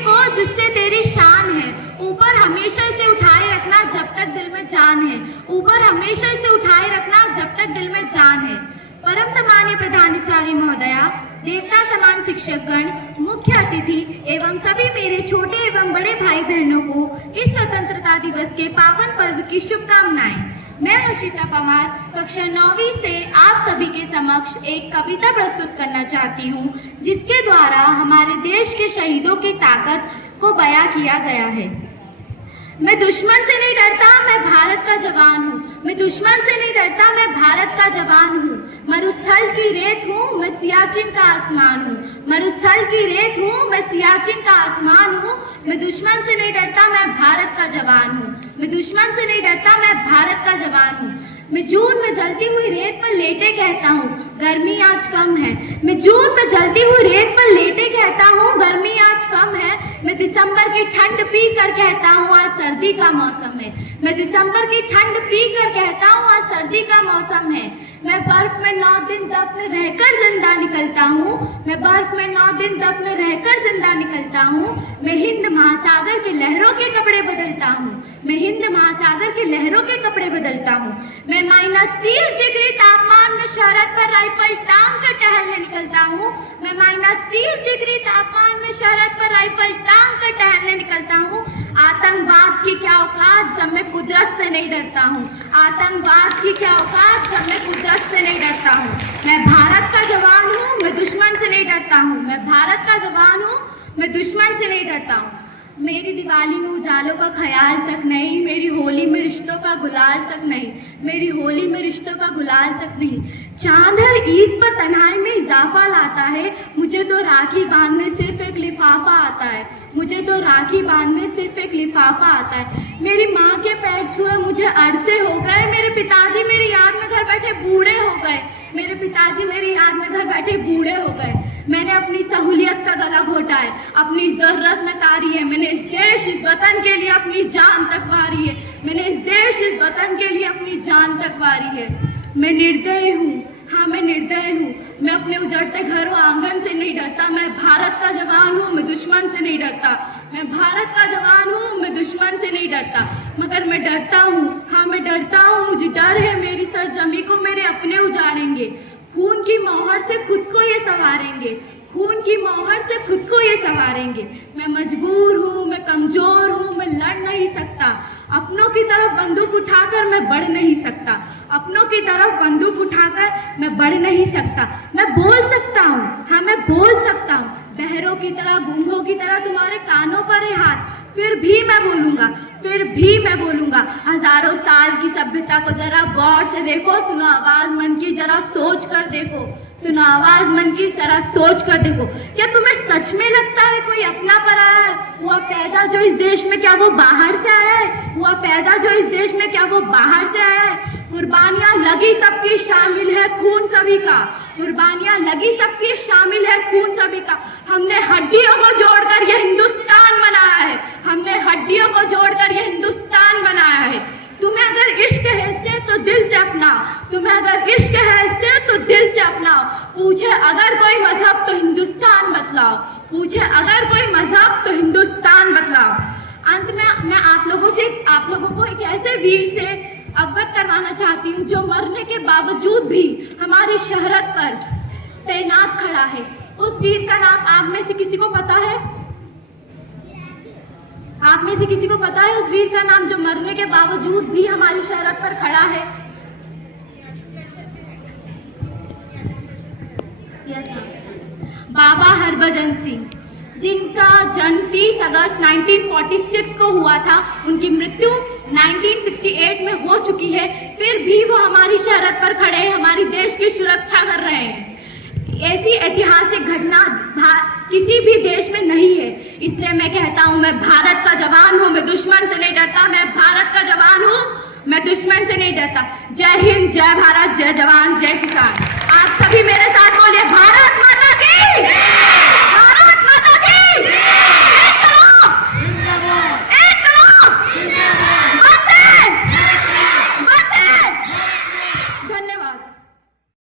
को जिससे तेरी शान है, ऊपर हमेशा इसे उठाए रखना जब तक दिल में जान है, ऊपर हमेशा इसे उठाए रखना जब तक दिल में जान है। परम सम्मानीय प्रधानाचार्य महोदया, देवता समान शिक्षकगण, मुख्य अतिथि एवं सभी मेरे छोटे एवं बड़े भाई बहनों को इस स्वतंत्रता दिवस के पावन पर्व की शुभकामनाएं। मैं हर्षिता पवार कक्षा 9वीं से आप सभी के समक्ष एक कविता प्रस्तुत करना चाहती हूँ, जिसके द्वारा हमारे देश के शहीदों की ताकत को बयां किया गया है। मैं दुश्मन से नहीं डरता, मैं भारत का जवान हूँ। मैं दुश्मन से नहीं डरता, मैं भारत का जवान हूँ। मरुस्थल की रेत हूँ, मैं सियाचिन का आसमान हूँ। मरुस्थल की रेत हूँ, मैं सियाचिन का आसमान हूँ। मैं दुश्मन से नहीं डरता, मैं भारत का जवान हूँ। मैं दुश्मन से नहीं डरता, मैं भारत का जवान हूँ। मैं जून में जलती हुई रेत पर लेटे कहता हूँ, गर्मी आज कम है। मैं जून में जलती हुई रेत पर लेटे कहता हूँ, गर्मी आज कम है। मैं दिसंबर की ठंड पी कर कहता हूँ, आज सर्दी का मौसम है। मैं दिसंबर की ठंड पी कर कहता हूँ, आज सर्दी का मौसम है। मैं बर्फ में 9 दिन दफन रहकर जिंदा निकलता हूँ। मैं बर्फ में 9 दिन दफन रहकर जिंदा निकलता हूँ। मैं हिंद महासागर के लहरों के कपड़े बदलता हूँ। मैं हिंद महासागर के लहरों के कपड़े बदलता हूँ। मैं -30 डिग्री तापमान में शरद पर राइफल टांग कर टहलने निकलता हूँ। मैं -30 डिग्री तापमान में शरद पर राइफल टांग कर टहलने निकलता हूँ। आतंकवाद की क्या औकात जब मैं कुदरत से नहीं डरता हूँ। आतंकवाद की क्या औकात जब मैं कुदरत से नहीं डरता हूँ। मैं भारत का जवान हूँ, मैं दुश्मन से नहीं डरता हूँ। मैं भारत का जवान हूँ, मैं दुश्मन से नहीं डरता हूँ। मेरी दिवाली में उजालों का ख्याल तक नहीं, मेरी होली में रिश्तों का गुलाल तक नहीं। मेरी होली में रिश्तों का गुलाल तक नहीं। चांद हर ईद पर तन्हाई में इजाफा लाता है, मुझे तो राखी बांधने सिर्फ एक लिफाफा आता है। मुझे तो राखी बांधने सिर्फ एक लिफाफा आता है। मेरी माँ के पैर छुए मुझे अरसे हो गए। मेरे पिताजी मेरी याद में घर बैठे बूढ़े हो गए। मेरे पिताजी मेरी याद में घर बैठे बूढ़े हो गए। मैंने अपनी सहूलियत का गला घोटा है, अपनी जरूरत नकारी है। मैंने इस देश इस वतन के लिए अपनी जान तक वारी है। मैंने इस देश इस वतन के लिए अपनी जान तक वारी है। मैं निर्दयी हूँ, हाँ मैं निर्दयी हूँ। मैं अपने उजड़ते घर और आंगन से नहीं डरता। मैं भारत का जवान हूँ, मैं दुश्मन से नहीं डरता। मैं भारत का जवान हूँ, मैं दुश्मन से नहीं डरता। मगर मैं डरता हूँ, हाँ मैं डरता हूँ। मुझे डर है मेरी सरजमी को मेरे अपने उजाड़ेंगे। खून की मोहर से खुद को ये संवारेंगे। खून की मोहर से खुद को ये संवारेंगे। मैं मजबूर हूँ, मैं कमजोर हूँ, मैं लड़ नहीं सकता। अपनों की तरफ बंदूक उठाकर मैं बढ़ नहीं सकता। अपनों की तरफ बंदूक उठाकर मैं बढ़ नहीं सकता। मैं बोल सकता हूँ, हाँ मैं बोल सकता हूँ। बहरों की तरह गूंगों की तरह तुम्हारे कानों पर है हाथ, फिर भी मैं बोलूंगा, फिर भी मैं बोलूंगा। हजारों साल की सभ्यता को जरा गौर से देखो, सुनो आवाज मन की जरा सोच कर देखो। सुनो आवाज मन की जरा सोच कर देखो। क्या तुम्हें सच में लगता है कोई अपना पराया है? हुआ पैदा जो इस देश में, क्या वो बाहर से आया है? हुआ पैदा जो इस देश में, क्या वो बाहर से आया है? कुर्बानियां लगी सबकी, शामिल है खून सभी का। कुर्बानियां लगी सबकी, शामिल है खून सभी का। हमने हड्डियों को जोड़कर ये हिंदुस्तान बनाया है। हमने हड्डियों को जोड़कर ये हिंदुस्तान बनाया है। तुम्हें अगर इश्क है इससे तो दिल से अपनाओ। तुम्हें अगर इश्क है इससे तो दिल से अपनाओ। पूछे अगर कोई मजहब तो हिंदुस्तान बतलाओ। पूछे अगर कोई मजहब तो हिंदुस्तान बतलाओ। अंत में मैं आप लोगों को एक ऐसे वीर से अवगत करवाना चाहती हूँ जो मरने के बावजूद भी हमारी शहरत पर तैनात खड़ा है। उस वीर का नाम आप में से किसी को पता है? आप में से किसी को पता है उस वीर का नाम जो मरने के बावजूद भी हमारी शहरत पर खड़ा है? बाबा हरभजन सिंह, जिनका जन्म 30 अगस्त 1946 को हुआ था। उनकी मृत्यु 1968 में हो चुकी है, फिर भी वो हमारी शहरत पर खड़े हैं, हमारी देश की सुरक्षा कर रहे हैं। ऐसी ऐतिहासिक घटना किसी भी देश में नहीं है। इसलिए मैं कहता हूँ, मैं भारत का जवान हूँ, मैं दुश्मन से नहीं डरता। मैं भारत का जवान हूँ, मैं दुश्मन से नहीं डरता। जय हिंद, जय भारत, जय जवान, जय किसान। आप सभी मेरे